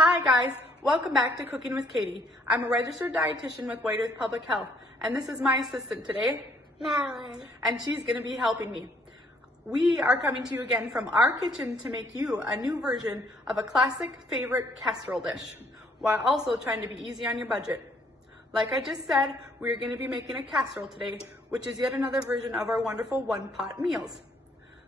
Hi guys, welcome back to Cooking with Katie. I'm a registered dietitian with White Earth Public Health, and this is my assistant today, Madeline. and she's gonna be helping me. We are coming to you again from our kitchen to make you a new version of a classic favorite casserole dish, while also trying to be easy on your budget. Like I just said, we're gonna be making a casserole today, which is yet another version of our wonderful one-pot meals.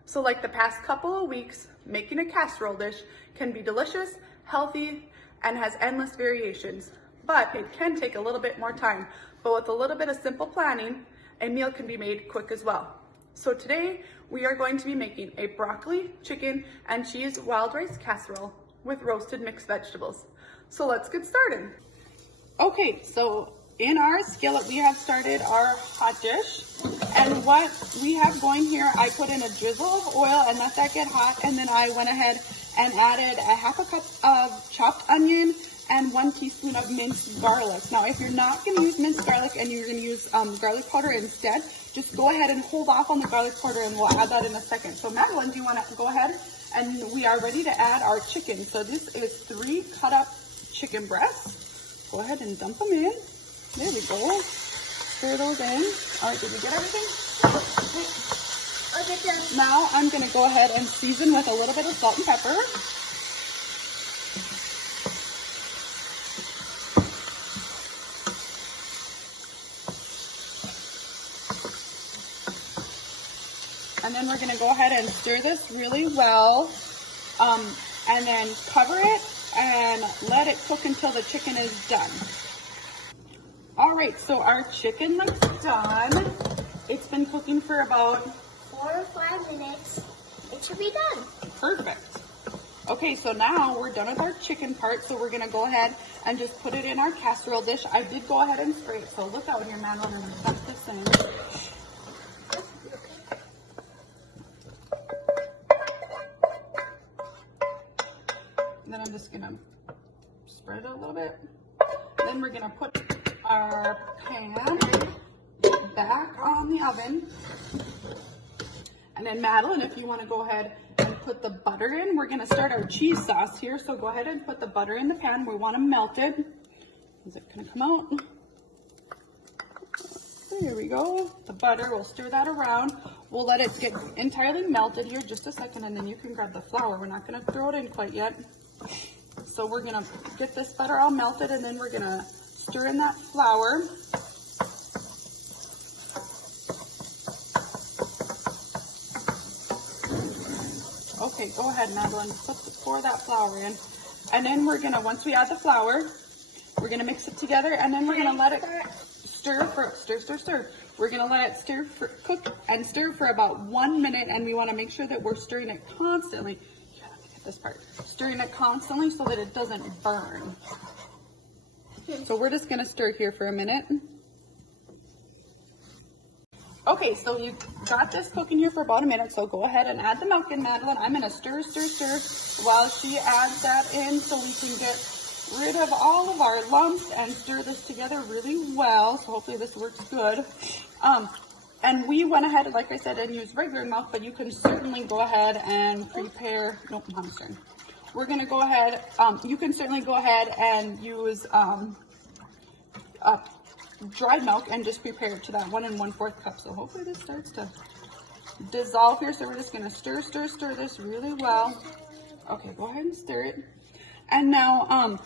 So like the past couple of weeks, making a casserole dish can be delicious, healthy, and has endless variations, but it can take a little bit more time. But with a little bit of simple planning, a meal can be made quick as well. So today we are going to be making a broccoli, chicken, and cheese wild rice casserole with roasted mixed vegetables. So let's get started. Okay, so in our skillet, we have started our hot dish. And what we have going here, I put in a drizzle of oil and let that get hot. And then I went ahead and added a half a cup of chopped onion and 1 teaspoon of minced garlic. Now, if you're not gonna use minced garlic and you're gonna use garlic powder instead, just go ahead and hold off on the garlic powder and we'll add that in a second. So Madeline, do you wanna go ahead? And we are ready to add our chicken. So this is 3 cut up chicken breasts. Go ahead and dump them in. There we go. Stir those in. All right, did we get everything? Okay. Now I'm gonna go ahead and season with a little bit of salt and pepper. And then we're gonna go ahead and stir this really well. And then cover it and let it cook until the chicken is done. All right, so our chicken looks done. It's been cooking for about 4 or 5 minutes. It should be done. Perfect. Okay, so now we're done with our chicken part, so we're gonna go ahead and just put it in our casserole dish. I did go ahead and spray it, so look out here, Madeline, I'm gonna dump this in. And then I'm just gonna spread it a little bit. Then we're gonna put our pan back on the oven. And then Madeline, if you want to go ahead and put the butter in, we're going to start our cheese sauce here. So go ahead and put the butter in the pan. We want to melt it. Is it going to come out? There we go. The butter, we'll stir that around. We'll let it get entirely melted here just a second, and then you can grab the flour. We're not going to throw it in quite yet. So we're going to get this butter all melted, and then we're going to stir in that flour. Okay, go ahead, Madeline, pour that flour in. And then we're gonna, once we add the flour, we're gonna mix it together, and then we're gonna let it stir. We're gonna let it cook and stir for about 1 minute, and we wanna make sure that we're stirring it constantly. Yeah, let me get this part. Stirring it constantly so that it doesn't burn. So we're just gonna stir here for a minute. Okay, so you got this cooking here for about a minute, so go ahead and add the milk in, Madeline. I'm gonna stir while she adds that in so we can get rid of all of our lumps and stir this together really well. So hopefully this works good. And we went ahead, like I said, and used regular milk, but you can certainly go ahead and prepare, nope, I'm stirring. We're gonna go ahead, you can certainly go ahead and use dried milk and just prepare it to that 1 1/4 cup. So hopefully this starts to dissolve here. So we're just gonna stir this really well. Okay, go ahead and stir it. And now,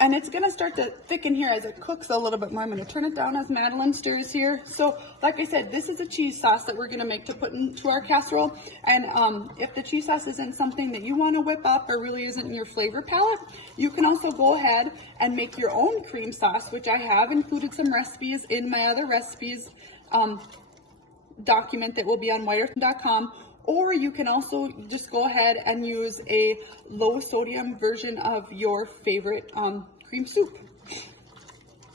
and it's gonna start to thicken here as it cooks a little bit more. I'm gonna turn it down as Madeline stirs here. So like I said, this is a cheese sauce that we're gonna make to put into our casserole. And if the cheese sauce isn't something that you wanna whip up or really isn't in your flavor palette, you can also go ahead and make your own cream sauce, which I have included some recipes in my other recipes document that will be on whiteearth.com. Or you can also just go ahead and use a low sodium version of your favorite cream soup.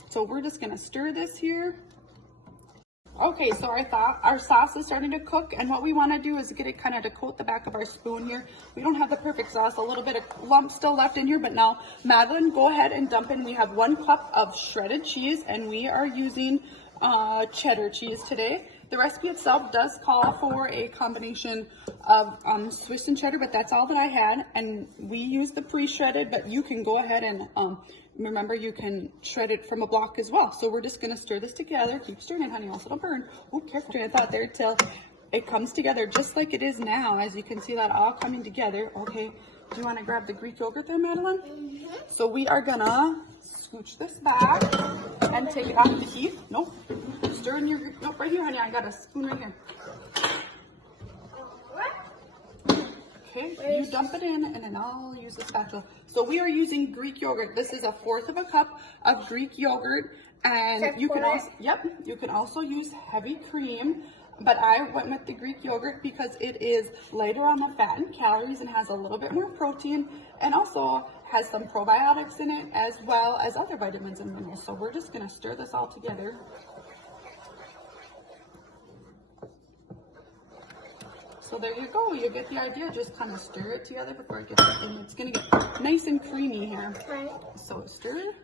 So we're just gonna stir this here. Okay, so our sauce is starting to cook, and what we wanna do is get it kind of to coat the back of our spoon here. We don't have the perfect sauce, a little bit of lump still left in here, but now Madeline, go ahead and dump in. We have 1 cup of shredded cheese, and we are using cheddar cheese today. The recipe itself does call for a combination of Swiss and cheddar, but that's all that I had. And we use the pre-shredded, but you can go ahead and remember, you can shred it from a block as well. So we're just gonna stir this together. Keep stirring it, honey, also don't burn. Oh, careful, I thought there till it comes together just like it is now. As you can see that all coming together. Okay, do you wanna grab the Greek yogurt there, Madeline? Mm-hmm. So we are gonna scooch this back and take it off the heat. Nope, stir in your, nope, right here, honey, I got a spoon right here. Okay, you dump it in and then I'll use the spatula. So we are using Greek yogurt. This is 1/4 of a cup of Greek yogurt, and you can also, you can also use heavy cream, but I went with the Greek yogurt because it is lighter on the fat and calories and has a little bit more protein, and also has some probiotics in it as well as other vitamins and minerals. So we're just gonna stir this all together. So there you go, you get the idea, just kind of stir it together before it gets, and it's gonna get nice and creamy here. Right. So stir.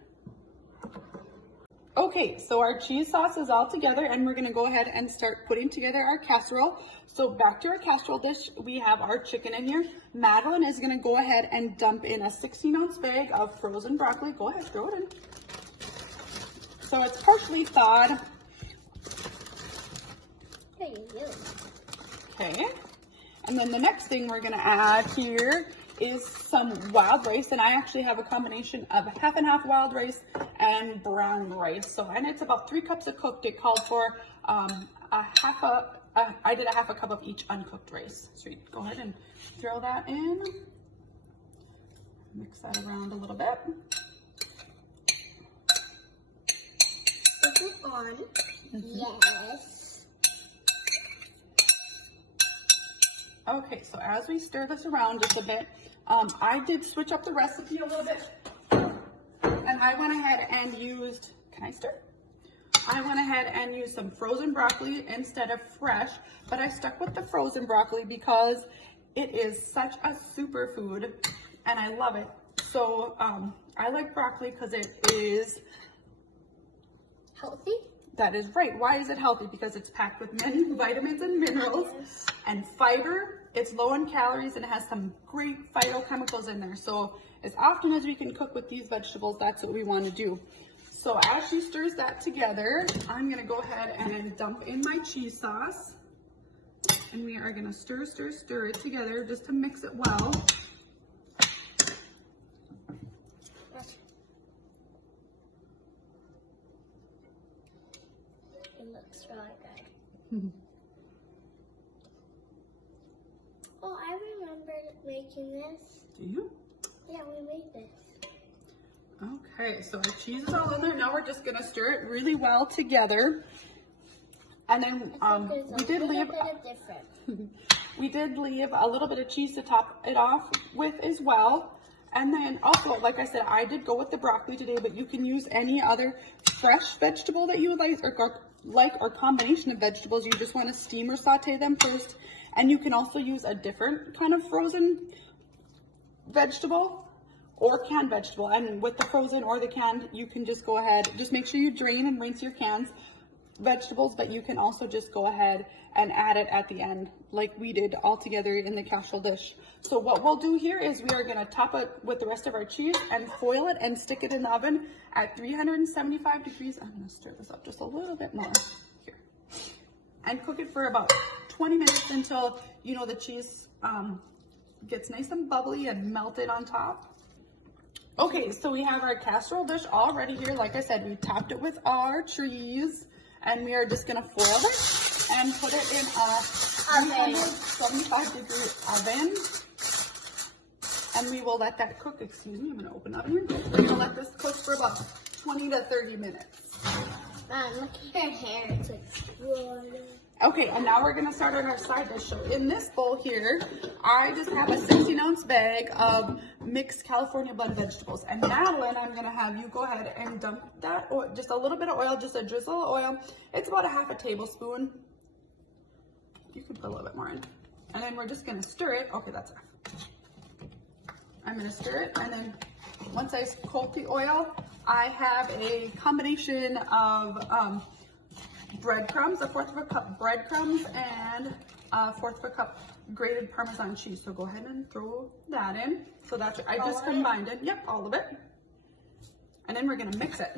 Okay, so our cheese sauce is all together and we're gonna go ahead and start putting together our casserole. So back to our casserole dish, we have our chicken in here. Madeline is gonna go ahead and dump in a 16-ounce bag of frozen broccoli. Go ahead, throw it in. So it's partially thawed. There you go. Okay. And then the next thing we're gonna add here is some wild rice, and I actually have a combination of half and half wild rice and brown rice. So, and it's about 3 cups of cooked. It called for I did a half a cup of each uncooked rice. So you go ahead and throw that in. Mix that around a little bit. Is it on? Yes. Okay, so as we stir this around just a bit, I did switch up the recipe a little bit, and I went ahead and used, can I stir? I went ahead and used some frozen broccoli instead of fresh, but I stuck with the frozen broccoli because it is such a superfood, and I love it. So I like broccoli because it is Healthy? That is right. Why is it healthy? Because it's packed with many vitamins and minerals and fiber. It's low in calories and it has some great phytochemicals in there. So as often as we can cook with these vegetables, that's what we want to do. So as she stirs that together, I'm going to go ahead and dump in my cheese sauce. And we are going to stir it together just to mix it well. It looks really good. Oh, I remember making this. Do you? Yeah, we made this. Okay, so our cheese is all in there. Now we're just going to stir it really well together. And then we did leave a little bit of cheese to top it off with as well. And then also, like I said, I did go with the broccoli today, but you can use any other fresh vegetable that you would like, or combination of vegetables. You just want to steam or saute them first. And you can also use a different kind of frozen vegetable or canned vegetable. And with the frozen or the canned, you can just go ahead, just make sure you drain and rinse your cans vegetables, but you can also just go ahead and add it at the end like we did all together in the casserole dish. So what we'll do here is we are going to top it with the rest of our cheese and foil it and stick it in the oven at 375 degrees. I'm going to stir this up just a little bit more here and cook it for about 20 minutes until you know the cheese gets nice and bubbly and melted on top. Okay, so we have our casserole dish all ready here. Like I said, we topped it with our cheese. And we are just going to foil it and put it in a 375 degree oven. And we will let that cook, excuse me, I'm going to open up here. We're going to let this cook for about 20 to 30 minutes. Look at her hair, it's like water. Okay, and now we're going to start on our side dish. So in this bowl here, I just have a 16-ounce bag of mixed California blend vegetables. And Madeline, I'm going to have you go ahead and dump that oil, just a little bit of oil, just a drizzle of oil. It's about a half a tablespoon. You can put a little bit more in. And then we're just going to stir it. Okay, that's enough. I'm going to stir it, and then once I coat the oil, I have a combination of breadcrumbs, a fourth of a cup breadcrumbs, and a fourth of a cup grated Parmesan cheese. So go ahead and throw that in. So that's, I just combined it. Yep, all of it. And then we're gonna mix it.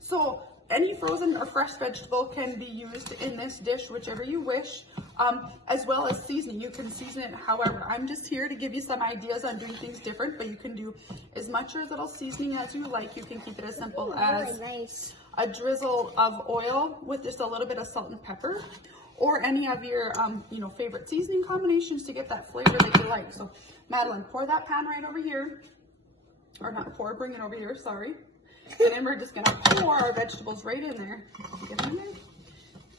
So any frozen or fresh vegetable can be used in this dish, whichever you wish, as well as seasoning. You can season it however. I'm just here to give you some ideas on doing things different, but you can do as much or as little seasoning as you like. You can keep it as simple as Really nice. a drizzle of oil with just a little bit of salt and pepper, or any of your favorite seasoning combinations to get that flavor that you like. So Madeline, pour that pan right over here, or not pour, bring it over here, sorry. And then we're just gonna pour our vegetables right in there. Get them in there.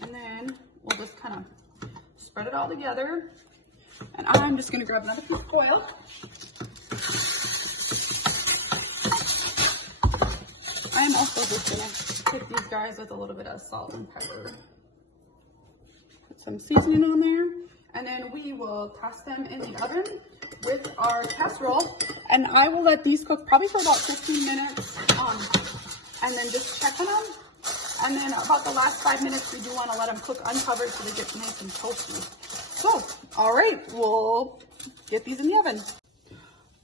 And then we'll just kind of spread it all together. And I'm just gonna grab another piece of foil. I'm also just gonna cook these guys with a little bit of salt and pepper. Put some seasoning on there. And then we will toss them in the oven with our casserole. And I will let these cook probably for about 15 minutes. And then just check on them. And then about the last 5 minutes, we do want to let them cook uncovered so they get nice and toasty. So, all right, we'll get these in the oven.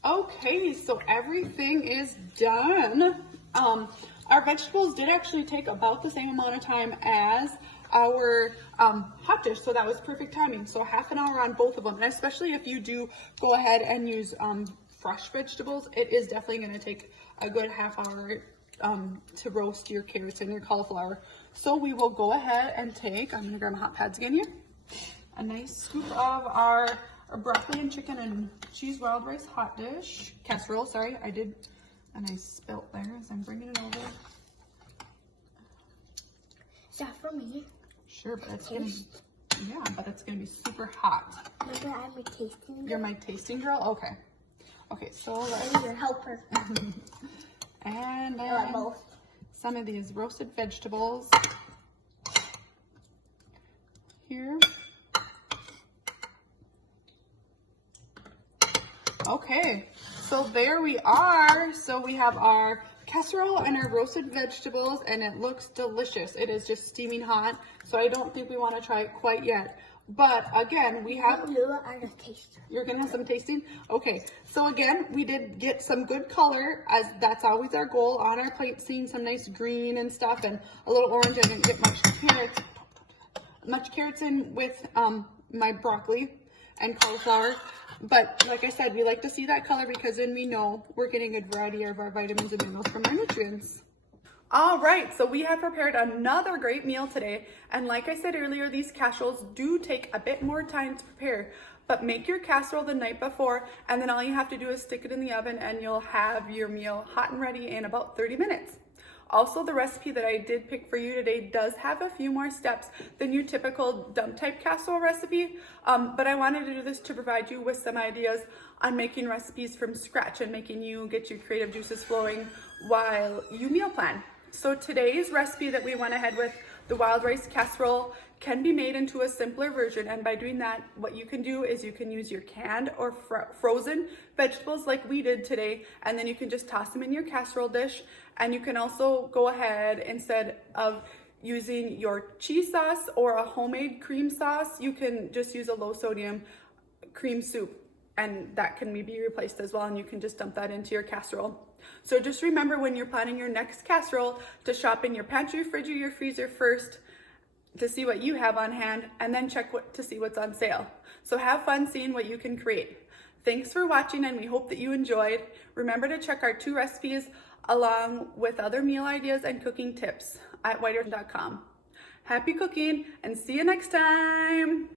Okay, so everything is done. Our vegetables did actually take about the same amount of time as our hot dish, so that was perfect timing. So half an hour on both of them, and especially if you do go ahead and use fresh vegetables, it is definitely going to take a good half hour to roast your carrots and your cauliflower. So we will go ahead and take, I'm going to grab my hot pads again here, a nice scoop of our broccoli and chicken and cheese wild rice hot dish, casserole, sorry, I did, and I spilt there as I'm bringing it over. Is that for me? Sure, but it's gonna be, yeah, but it's gonna be super hot. Remember, I'm a tasting girl. You're my tasting girl? Okay. Okay, so let's... I'm your helper. And Or both. some of these roasted vegetables here. Okay, so there we are. So we have our casserole and our roasted vegetables, and it looks delicious. It is just steaming hot, so I don't think we want to try it quite yet. But again, we have... You're gonna have some tasting? Okay, so again, we did get some good color, as that's always our goal on our plate, seeing some nice green and stuff, and a little orange. I didn't get much carrots in with my broccoli and cauliflower. But like I said, we like to see that color because then we know we're getting a good variety of our vitamins and minerals from our nutrients. All right, so we have prepared another great meal today. And like I said earlier, these casseroles do take a bit more time to prepare, but make your casserole the night before, and then all you have to do is stick it in the oven and you'll have your meal hot and ready in about 30 minutes. Also, the recipe that I did pick for you today does have a few more steps than your typical dump type casserole recipe, but I wanted to do this to provide you with some ideas on making recipes from scratch and making you get your creative juices flowing while you meal plan. So today's recipe that we went ahead with, the wild rice casserole, can be made into a simpler version, and by doing that, what you can do is you can use your canned or frozen vegetables like we did today, and then you can just toss them in your casserole dish. And you can also go ahead, instead of using your cheese sauce or a homemade cream sauce, you can just use a low sodium cream soup, and that can be replaced as well, and you can just dump that into your casserole. So just remember, when you're planning your next casserole, to shop in your pantry, fridge, or your freezer first to see what you have on hand, and then check to see what's on sale. So have fun seeing what you can create. Thanks for watching, and we hope that you enjoyed. Remember to check our 2 recipes along with other meal ideas and cooking tips at whiteearth.com. Happy cooking, and see you next time.